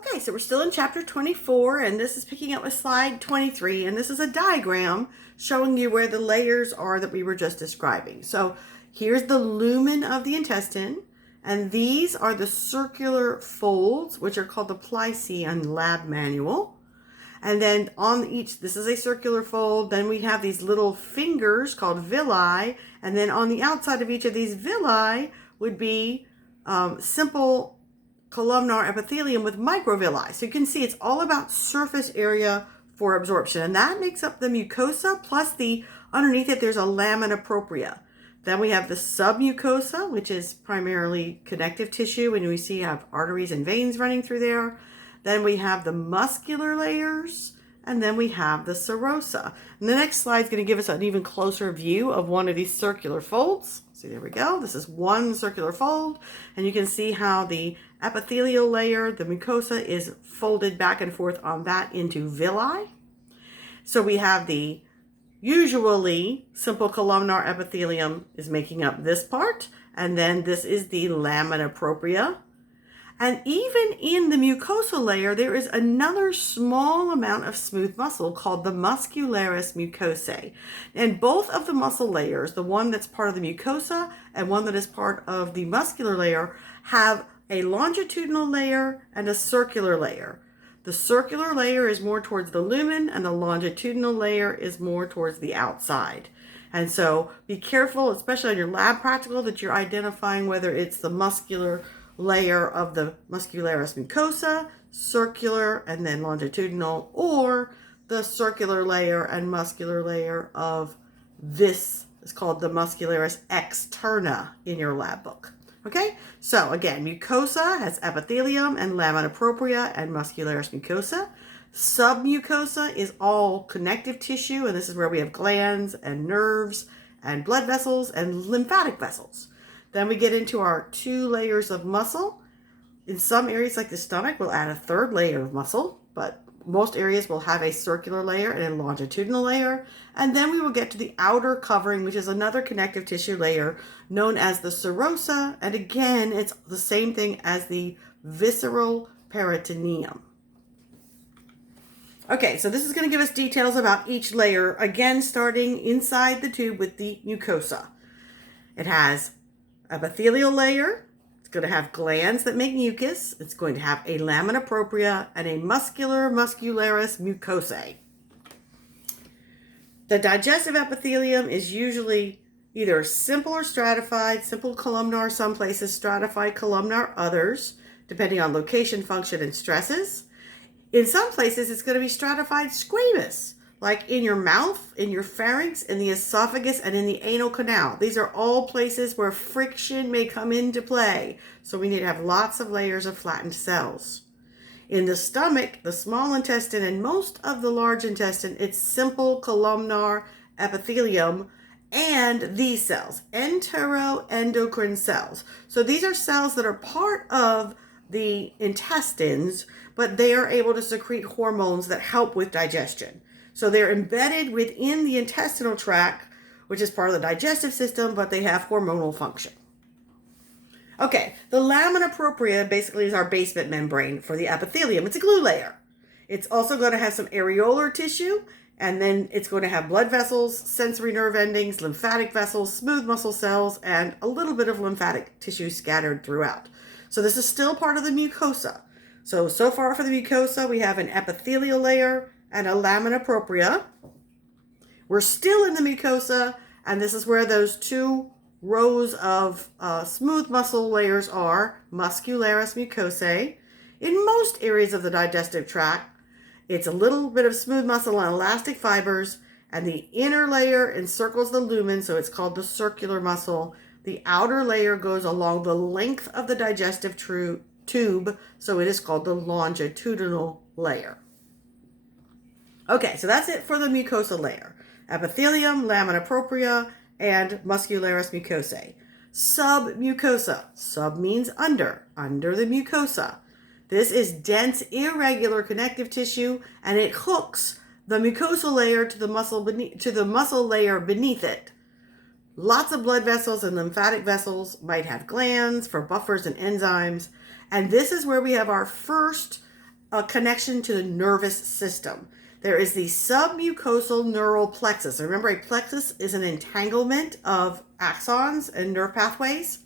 Okay, so we're still in chapter 24, and this is picking up with slide 23, and this is a diagram showing you where the layers are that we were just describing. So here's the lumen of the intestine, and these are the circular folds, which are called the plicae on lab manual. And then on each, this is a circular fold, then we have these little fingers called villi, and then on the outside of each of these villi would be simple columnar epithelium with microvilli. So you can see it's all about surface area for absorption, and that makes up the mucosa, plus the underneath it there's a lamina propria. Then we have the submucosa, which is primarily connective tissue, and we see you have arteries and veins running through there. Then we have the muscular layers, and then we have the serosa. And the next slide is going to give us an even closer view of one of these circular folds. So there we go. This is one circular fold, and you can see how the epithelial layer, the mucosa, is folded back and forth on that into villi. So we have the usually simple columnar epithelium is making up this part, and then this is the lamina propria. And even in the mucosal layer, there is another small amount of smooth muscle called the muscularis mucosae. And both of the muscle layers, the one that's part of the mucosa and one that is part of the muscular layer, have a longitudinal layer and a circular layer. The circular layer is more towards the lumen, and the longitudinal layer is more towards the outside. And so be careful, especially on your lab practical, that you're identifying whether it's the muscular layer of the muscularis mucosa, circular and then longitudinal, or the circular layer and muscular layer of this is called the muscularis externa in your lab book. Okay, so again, mucosa has epithelium and lamina propria and muscularis mucosa. Submucosa is all connective tissue, and this is where we have glands and nerves and blood vessels and lymphatic vessels. Then we get into our 2 layers of muscle. In some areas like the stomach, we'll add a 3rd layer of muscle, but most areas will have a circular layer and a longitudinal layer. And then we will get to the outer covering, which is another connective tissue layer known as the serosa. And again, it's the same thing as the visceral peritoneum. Okay, so this is going to give us details about each layer, again starting inside the tube with the mucosa. It has epithelial layer. It's going to have glands that make mucus. It's going to have a lamina propria and a muscularis mucosae. The digestive epithelium is usually either simple or stratified, simple columnar some places, stratified columnar others, depending on location, function, and stresses. In some places, it's going to be stratified squamous, like in your mouth, in your pharynx, in the esophagus, and in the anal canal. These are all places where friction may come into play, so we need to have lots of layers of flattened cells. In the stomach, the small intestine, and most of the large intestine, it's simple columnar epithelium and these cells, enteroendocrine cells. So these are cells that are part of the intestines, but they are able to secrete hormones that help with digestion. So they're embedded within the intestinal tract, which is part of the digestive system, but they have hormonal function. Okay, the lamina propria basically is our basement membrane for the epithelium. It's a glue layer. It's also going to have some areolar tissue, and then it's going to have blood vessels, sensory nerve endings, lymphatic vessels, smooth muscle cells, and a little bit of lymphatic tissue scattered throughout. So this is still part of the mucosa. So far for the mucosa, we have an epithelial layer and a lamina propria. We're still in the mucosa, and this is where those 2 rows of smooth muscle layers are, muscularis mucosae. In most areas of the digestive tract, it's a little bit of smooth muscle and elastic fibers, and the inner layer encircles the lumen, so it's called the circular muscle. The outer layer goes along the length of the digestive tube, so it is called the longitudinal layer. Okay, so that's it for the mucosa layer. Epithelium, lamina propria, and muscularis mucosae. Submucosa. Sub means under the mucosa. This is dense, irregular connective tissue, and it hooks the mucosal layer to the muscle layer beneath it. Lots of blood vessels and lymphatic vessels, might have glands for buffers and enzymes. And this is where we have our first a connection to the nervous system. There is the submucosal neural plexus. Remember, a plexus is an entanglement of axons and nerve pathways.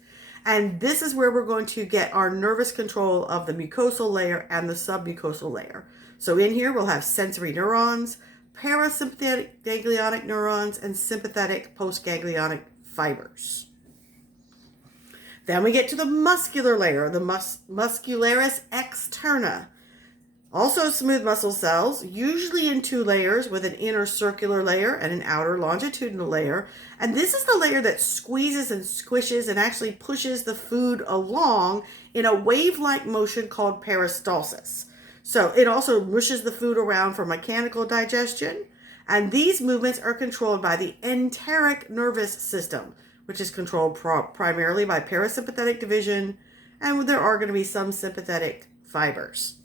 And this is where we're going to get our nervous control of the mucosal layer and the submucosal layer. So in here, we'll have sensory neurons, parasympathetic ganglionic neurons, and sympathetic postganglionic fibers. Then we get to the muscular layer, the muscularis externa. Also smooth muscle cells, usually in two layers with an inner circular layer and an outer longitudinal layer. And this is the layer that squeezes and squishes and actually pushes the food along in a wave-like motion called peristalsis. So it also mushes the food around for mechanical digestion. And these movements are controlled by the enteric nervous system, which is controlled primarily by parasympathetic division. And there are going to be some sympathetic fibers.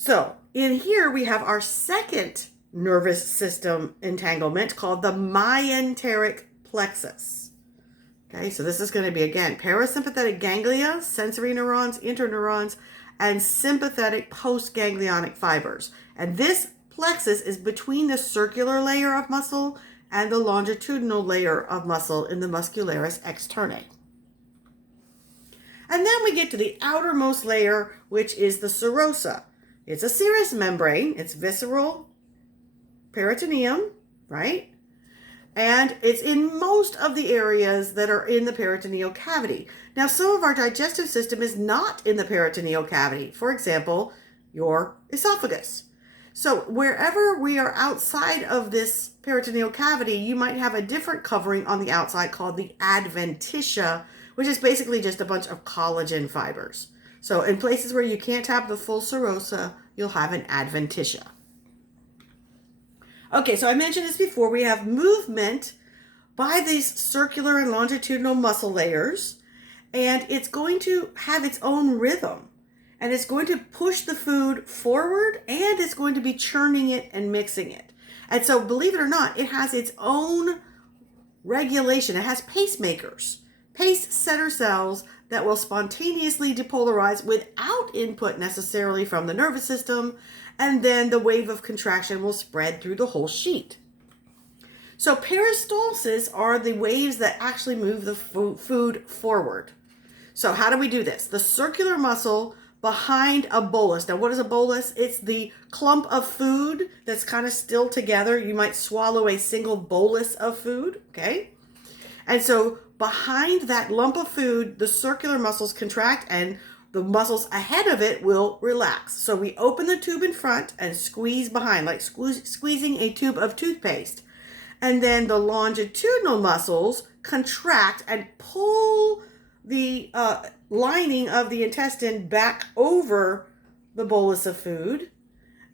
So in here we have our second nervous system entanglement called the myenteric plexus. Okay, so this is going to be, again, parasympathetic ganglia, sensory neurons, interneurons, and sympathetic postganglionic fibers. And this plexus is between the circular layer of muscle and the longitudinal layer of muscle in the muscularis externae. And then we get to the outermost layer, which is the serosa. It's a serous membrane. It's visceral peritoneum, right? And it's in most of the areas that are in the peritoneal cavity. Now, some of our digestive system is not in the peritoneal cavity. For example, your esophagus. So wherever we are outside of this peritoneal cavity, you might have a different covering on the outside called the adventitia, which is basically just a bunch of collagen fibers. So in places where you can't have the full serosa, you'll have an adventitia. Okay, so I mentioned this before. We have movement by these circular and longitudinal muscle layers, and it's going to have its own rhythm. And it's going to push the food forward, and it's going to be churning it and mixing it. And so, believe it or not, it has its own regulation. It has pacemakers, pace setter cells that will spontaneously depolarize without input necessarily from the nervous system, and then the wave of contraction will spread through the whole sheet. So peristalsis are the waves that actually move the food forward. So how do we do this? The circular muscle behind a bolus. Now, what is a bolus? It's the clump of food that's kind of still together. You might swallow a single bolus of food, okay? And so behind that lump of food, the circular muscles contract and the muscles ahead of it will relax. So we open the tube in front and squeeze behind, like squeezing a tube of toothpaste. And then the longitudinal muscles contract and pull the lining of the intestine back over the bolus of food.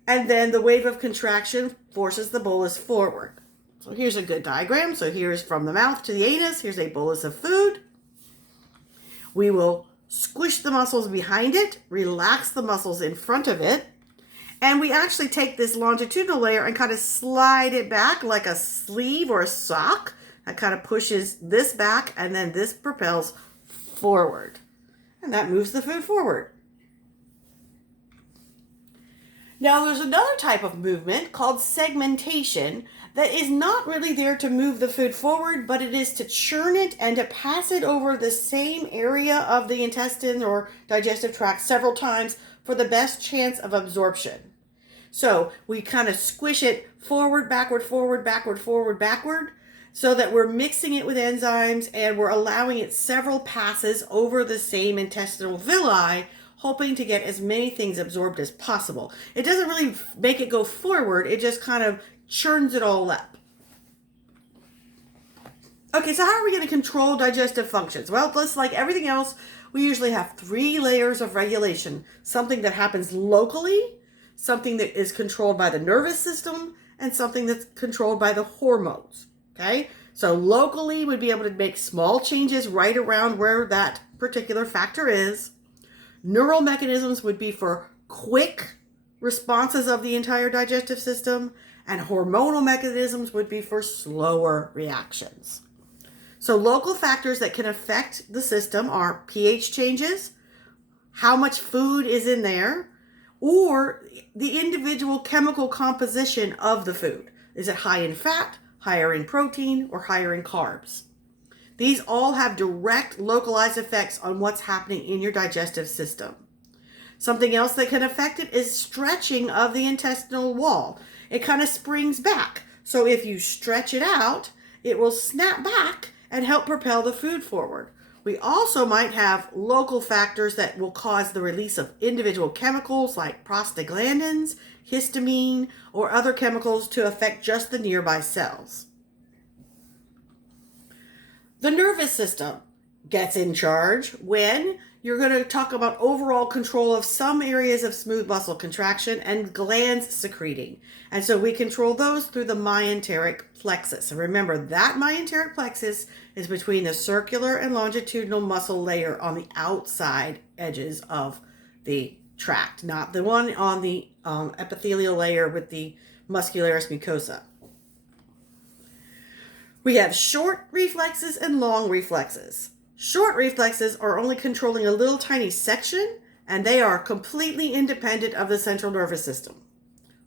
And then the wave of contraction forces the bolus forward. So here's a good diagram. So here's from the mouth to the anus. Here's a bolus of food. We will squish the muscles behind it, relax the muscles in front of it, and we actually take this longitudinal layer and kind of slide it back like a sleeve or a sock. That kind of pushes this back, and then this propels forward. And that moves the food forward. Now, there's another type of movement called segmentation that is not really there to move the food forward, but it is to churn it and to pass it over the same area of the intestine or digestive tract several times for the best chance of absorption. So we kind of squish it forward, backward, forward, backward, forward, backward, so that we're mixing it with enzymes and we're allowing it several passes over the same intestinal villi, hoping to get as many things absorbed as possible. It doesn't really make it go forward, it just kind of churns it all up. Okay, so how are we going to control digestive functions? Well, just like everything else, we usually have 3 layers of regulation. Something that happens locally, something that is controlled by the nervous system, and something that's controlled by the hormones. Okay, so locally we'd be able to make small changes right around where that particular factor is. Neural mechanisms would be for quick responses of the entire digestive system, and hormonal mechanisms would be for slower reactions. So local factors that can affect the system are pH changes, how much food is in there, or the individual chemical composition of the food. Is it high in fat, higher in protein, or higher in carbs? These all have direct localized effects on what's happening in your digestive system. Something else that can affect it is stretching of the intestinal wall. It kind of springs back. So if you stretch it out, it will snap back and help propel the food forward. We also might have local factors that will cause the release of individual chemicals like prostaglandins, histamine, or other chemicals to affect just the nearby cells. The nervous system gets in charge when you're going to talk about overall control of some areas of smooth muscle contraction and glands secreting. And so we control those through the myenteric plexus. And remember, that myenteric plexus is between the circular and longitudinal muscle layer on the outside edges of the tract, not the one on the epithelial layer with the muscularis mucosa. We have short reflexes and long reflexes. Short reflexes are only controlling a little tiny section, and they are completely independent of the central nervous system.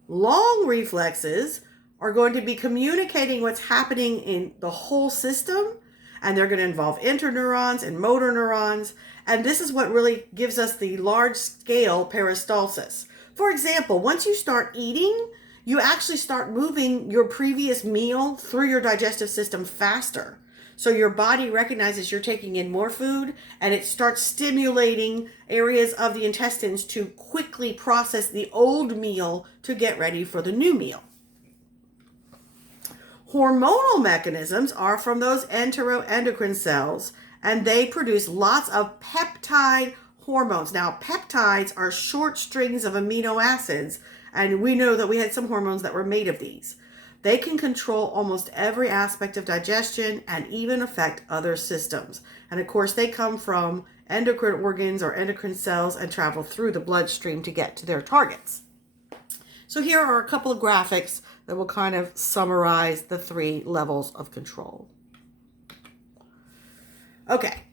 Long reflexes are going to be communicating what's happening in the whole system, and they're going to involve interneurons and motor neurons, and this is what really gives us the large-scale peristalsis. For example, once you start eating, you actually start moving your previous meal through your digestive system faster. So your body recognizes you're taking in more food, and it starts stimulating areas of the intestines to quickly process the old meal to get ready for the new meal. Hormonal mechanisms are from those enteroendocrine cells, and they produce lots of peptide hormones. Now, peptides are short strings of amino acids, and we know that we had some hormones that were made of these. They can control almost every aspect of digestion and even affect other systems. And of course, they come from endocrine organs or endocrine cells and travel through the bloodstream to get to their targets. So here are a couple of graphics that will kind of summarize the 3 levels of control. Okay,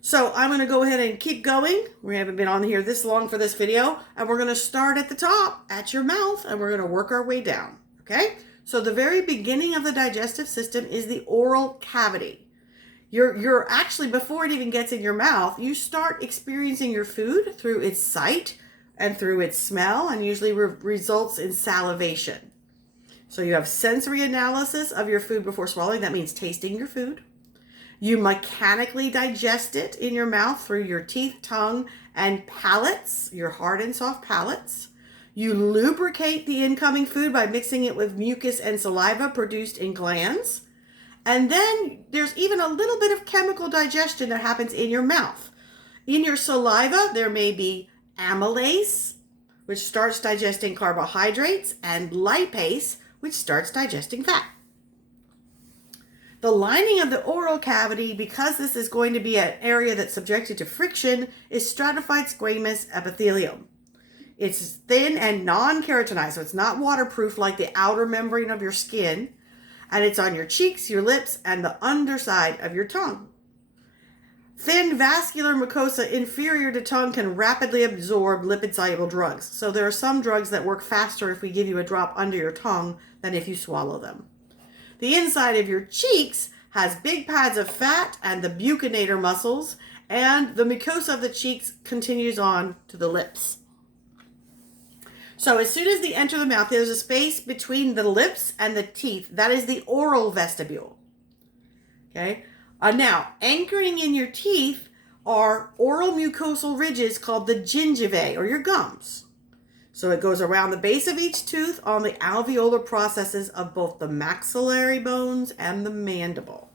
so I'm going to go ahead and keep going. We haven't been on here this long for this video, and we're going to start at the top, at your mouth, and we're going to work our way down, okay? So the very beginning of the digestive system is the oral cavity. You're actually, before it even gets in your mouth, you start experiencing your food through its sight and through its smell, and usually results in salivation. So you have sensory analysis of your food before swallowing. That means tasting your food. You mechanically digest it in your mouth through your teeth, tongue, and palates, your hard and soft palates. You lubricate the incoming food by mixing it with mucus and saliva produced in glands. And then there's even a little bit of chemical digestion that happens in your mouth. In your saliva, there may be amylase, which starts digesting carbohydrates, and lipase, which starts digesting fat. The lining of the oral cavity, because this is going to be an area that's subjected to friction, is stratified squamous epithelium. It's thin and non-keratinized, so it's not waterproof like the outer membrane of your skin, and it's on your cheeks, your lips, and the underside of your tongue. Thin vascular mucosa inferior to tongue can rapidly absorb lipid-soluble drugs. So there are some drugs that work faster if we give you a drop under your tongue than if you swallow them. The inside of your cheeks has big pads of fat and the buccinator muscles, and the mucosa of the cheeks continues on to the lips. So as soon as they enter the mouth, there's a space between the lips and the teeth. That is the oral vestibule. Okay. Now, anchoring in your teeth are oral mucosal ridges called the gingivae, or your gums. So it goes around the base of each tooth on the alveolar processes of both the maxillary bones and the mandible.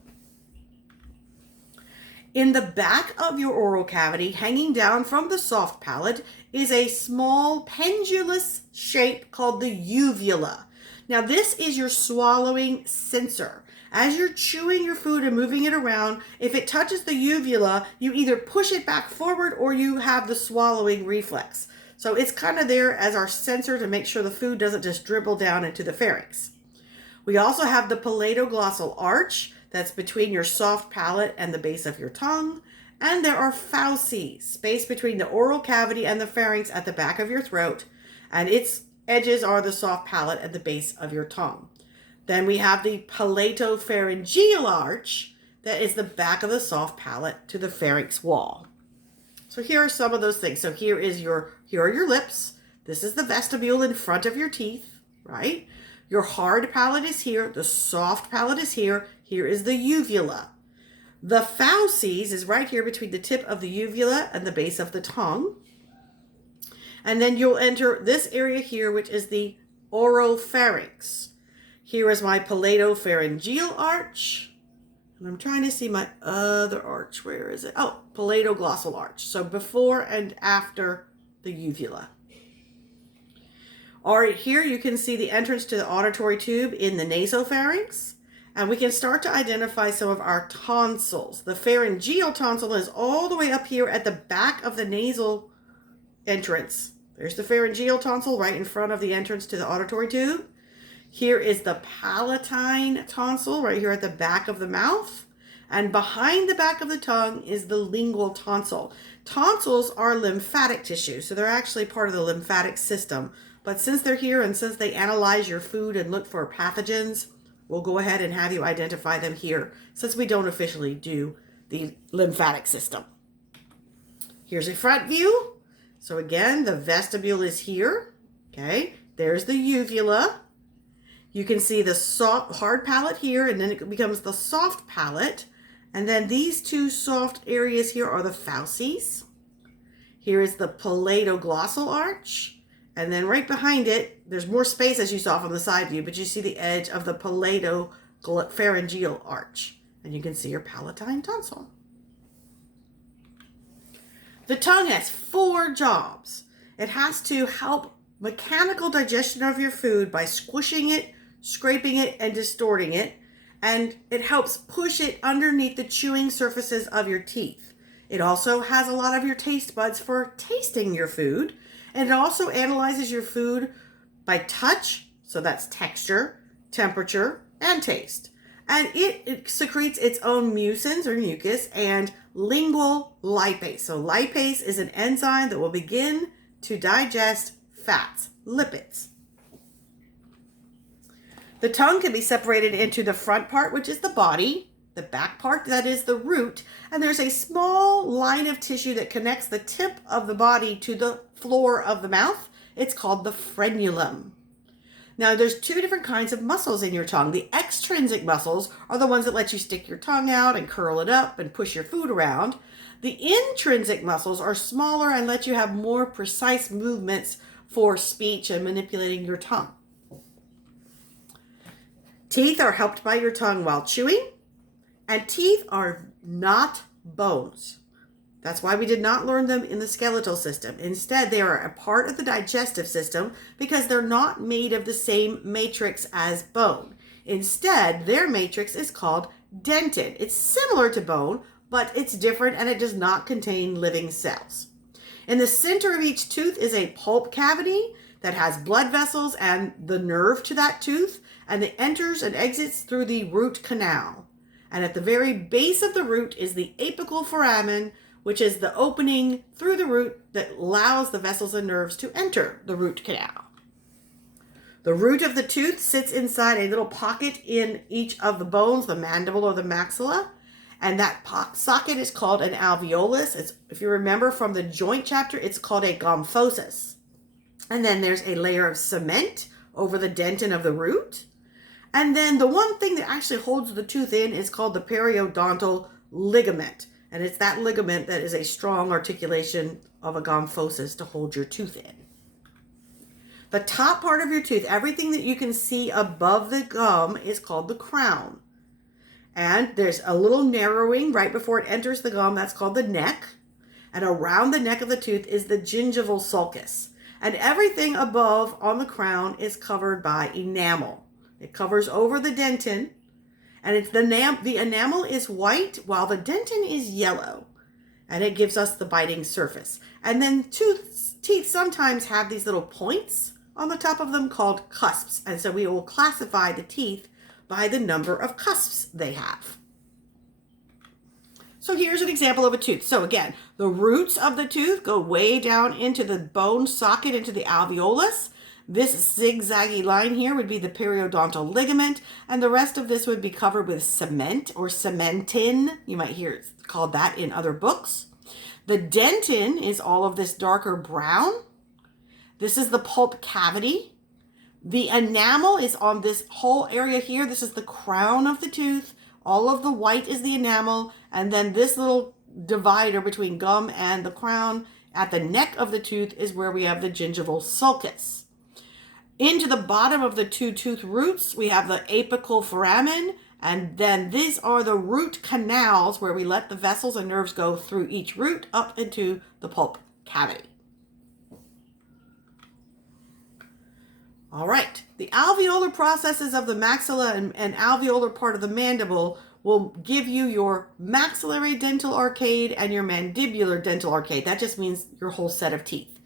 In the back of your oral cavity, hanging down from the soft palate, is a small pendulous shape called the uvula. Now, this is your swallowing sensor. As you're chewing your food and moving it around, if it touches the uvula, you either push it back forward or you have the swallowing reflex. So it's kind of there as our sensor to make sure the food doesn't just dribble down into the pharynx. We also have the palatoglossal arch that's between your soft palate and the base of your tongue. And there are fauces, space between the oral cavity and the pharynx at the back of your throat, and its edges are the soft palate at the base of your tongue. Then we have the palatopharyngeal arch, that is the back of the soft palate to the pharynx wall. So here are some of those things. So here are your lips. This is the vestibule in front of your teeth, right? Your hard palate is here. The soft palate is here. Here is the uvula. The fauces is right here between the tip of the uvula and the base of the tongue. And then you'll enter this area here, which is the oropharynx. Here is my palatopharyngeal arch. And I'm trying to see my other arch. Where is it? Oh, palatoglossal arch. So before and after the uvula. All right, here you can see the entrance to the auditory tube in the nasopharynx. And we can start to identify some of our tonsils. The pharyngeal tonsil is all the way up here at the back of the nasal entrance. There's the pharyngeal tonsil right in front of the entrance to the auditory tube. Here is the palatine tonsil right here at the back of the mouth. And behind the back of the tongue is the lingual tonsil. Tonsils are lymphatic tissue, so they're actually part of the lymphatic system. But since they're here and since they analyze your food and look for pathogens, we'll go ahead and have you identify them here since we don't officially do the lymphatic system. Here's a front view. So again, the vestibule is here. Okay, there's the uvula. You can see the hard palate here, and then it becomes the soft palate. And then these two soft areas here are the fauces. Here is the palatoglossal arch. And then right behind it, there's more space as you saw from the side view, but you see the edge of the palatopharyngeal arch. And you can see your palatine tonsil. The tongue has 4 jobs. It has to help mechanical digestion of your food by squishing it, scraping it, and distorting it. And it helps push it underneath the chewing surfaces of your teeth. It also has a lot of your taste buds for tasting your food. And it also analyzes your food by touch, so that's texture, temperature, and taste. And it secretes its own mucins or mucus and lingual lipase. So lipase is an enzyme that will begin to digest fats, lipids. The tongue can be separated into the front part, which is the body, the back part, that is the root, and there's a small line of tissue that connects the tip of the body to the floor of the mouth. It's called the frenulum. Now, there's 2 different kinds of muscles in your tongue. The extrinsic muscles are the ones that let you stick your tongue out and curl it up and push your food around. The intrinsic muscles are smaller and let you have more precise movements for speech and manipulating your tongue. Teeth are helped by your tongue while chewing, and teeth are not bones. That's why we did not learn them in the skeletal system. Instead, they are a part of the digestive system because they're not made of the same matrix as bone. Instead, their matrix is called dentin. It's similar to bone, but it's different and it does not contain living cells. In the center of each tooth is a pulp cavity that has blood vessels and the nerve to that tooth, and it enters and exits through the root canal. And at the very base of the root is the apical foramen, which is the opening through the root that allows the vessels and nerves to enter the root canal. The root of the tooth sits inside a little pocket in each of the bones, the mandible or the maxilla, and that socket is called an alveolus. If you remember from the joint chapter, it's called a gomphosis. And then there's a layer of cement over the dentin of the root. And then the one thing that actually holds the tooth in is called the periodontal ligament. And it's that ligament that is a strong articulation of a gomphosis to hold your tooth in. The top part of your tooth, everything that you can see above the gum, is called the crown. And there's a little narrowing right before it enters the gum, that's called the neck. And around the neck of the tooth is the gingival sulcus. And everything above on the crown is covered by enamel. It covers over the dentin, and it's the enamel is white while the dentin is yellow, and it gives us the biting surface. And then teeth sometimes have these little points on the top of them called cusps, and so we will classify the teeth by the number of cusps they have. So here's an example of a tooth. So again, the roots of the tooth go way down into the bone socket, into the alveolus. This zigzaggy line here would be the periodontal ligament, and the rest of this would be covered with cement or cementin. You might hear it called that in other books. The dentin is all of this darker brown. This is the pulp cavity. The enamel is on this whole area here. This is the crown of the tooth. All of the white is the enamel, and then this little divider between gum and the crown at the neck of the tooth is where we have the gingival sulcus. Into the bottom of the two tooth roots, we have the apical foramen, and then these are the root canals where we let the vessels and nerves go through each root up into the pulp cavity. All right, the alveolar processes of the maxilla and alveolar part of the mandible will give you your maxillary dental arcade and your mandibular dental arcade. That just means your whole set of teeth.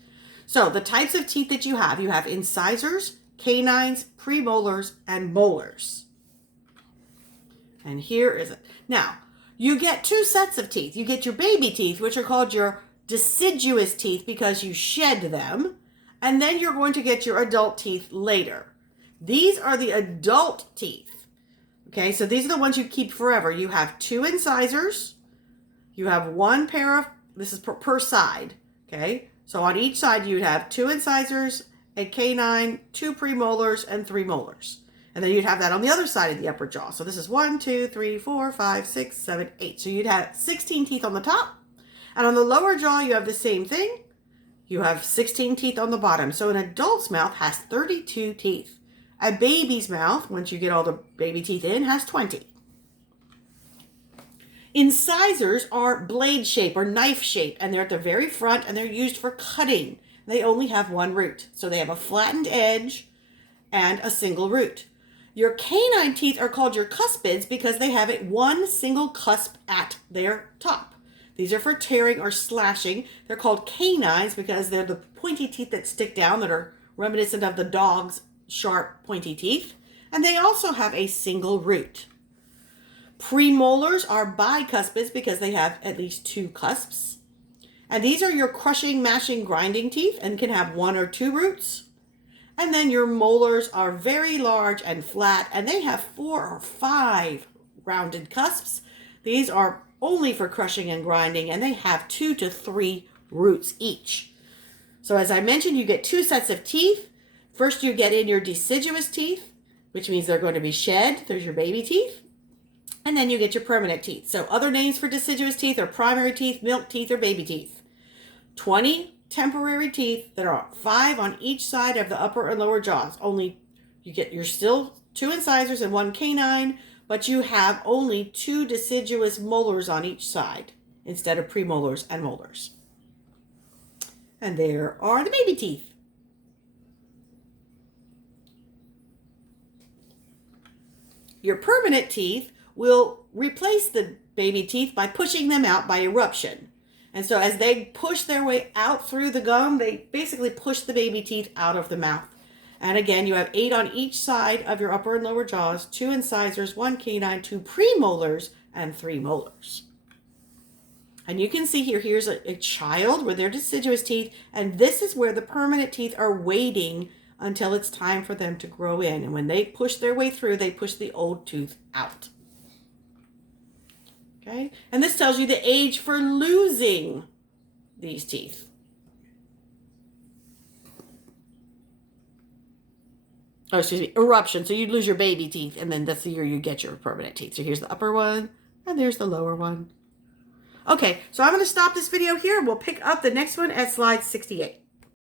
So the types of teeth that you have incisors, canines, premolars, and molars. And here is it. Now, you get two sets of teeth. You get your baby teeth, which are called your deciduous teeth because you shed them. And then you're going to get your adult teeth later. These are the adult teeth. Okay, so these are the ones you keep forever. You have two incisors. You have one pair of, this is per side. Okay, so on each side you'd have two incisors, a canine, two premolars, and three molars. And then you'd have that on the other side of the upper jaw. So this is 1, 2, 3, 4, 5, 6, 7, 8. So you'd have 16 teeth on the top. And on the lower jaw, you have the same thing. You have 16 teeth on the bottom. So an adult's mouth has 32 teeth. A baby's mouth, once you get all the baby teeth in, has 20. Incisors are blade shape or knife shape, and they're at the very front, and they're used for cutting. They only have one root. So they have a flattened edge and a single root. Your canine teeth are called your cuspids because they have one single cusp at their top. These are for tearing or slashing. They're called canines because they're the pointy teeth that stick down that are reminiscent of the dog's sharp pointy teeth. And they also have a single root. Premolars are bicuspids because they have at least two cusps. And these are your crushing, mashing, grinding teeth and can have one or two roots. And then your molars are very large and flat, and they have 4 or 5 rounded cusps. These are only for crushing and grinding, and they have 2 to 3 roots each. So as I mentioned, you get two sets of teeth. First, you get in your deciduous teeth, which means they're going to be shed. There's your baby teeth. And then you get your permanent teeth. So other names for deciduous teeth are primary teeth, milk teeth, or baby teeth. 20 temporary teeth that are 5 on each side of the upper and lower jaws. You're still 2 incisors and 1 canine, but you have only 2 deciduous molars on each side instead of premolars and molars. And there are the baby teeth. Your permanent teeth will replace the baby teeth by pushing them out by eruption. And so as they push their way out through the gum, they basically push the baby teeth out of the mouth. And again, you have 8 on each side of your upper and lower jaws, 2 incisors, 1 canine, 2 premolars, and 3 molars. And you can see here's a child with their deciduous teeth, and this is where the permanent teeth are waiting until it's time for them to grow in. And when they push their way through, they push the old tooth out. Okay, and this tells you the age for losing these teeth. Oh, excuse me, eruption. So you lose your baby teeth, and then that's the year you get your permanent teeth. So here's the upper one, and there's the lower one. Okay, so I'm going to stop this video here, and we'll pick up the next one at slide 68.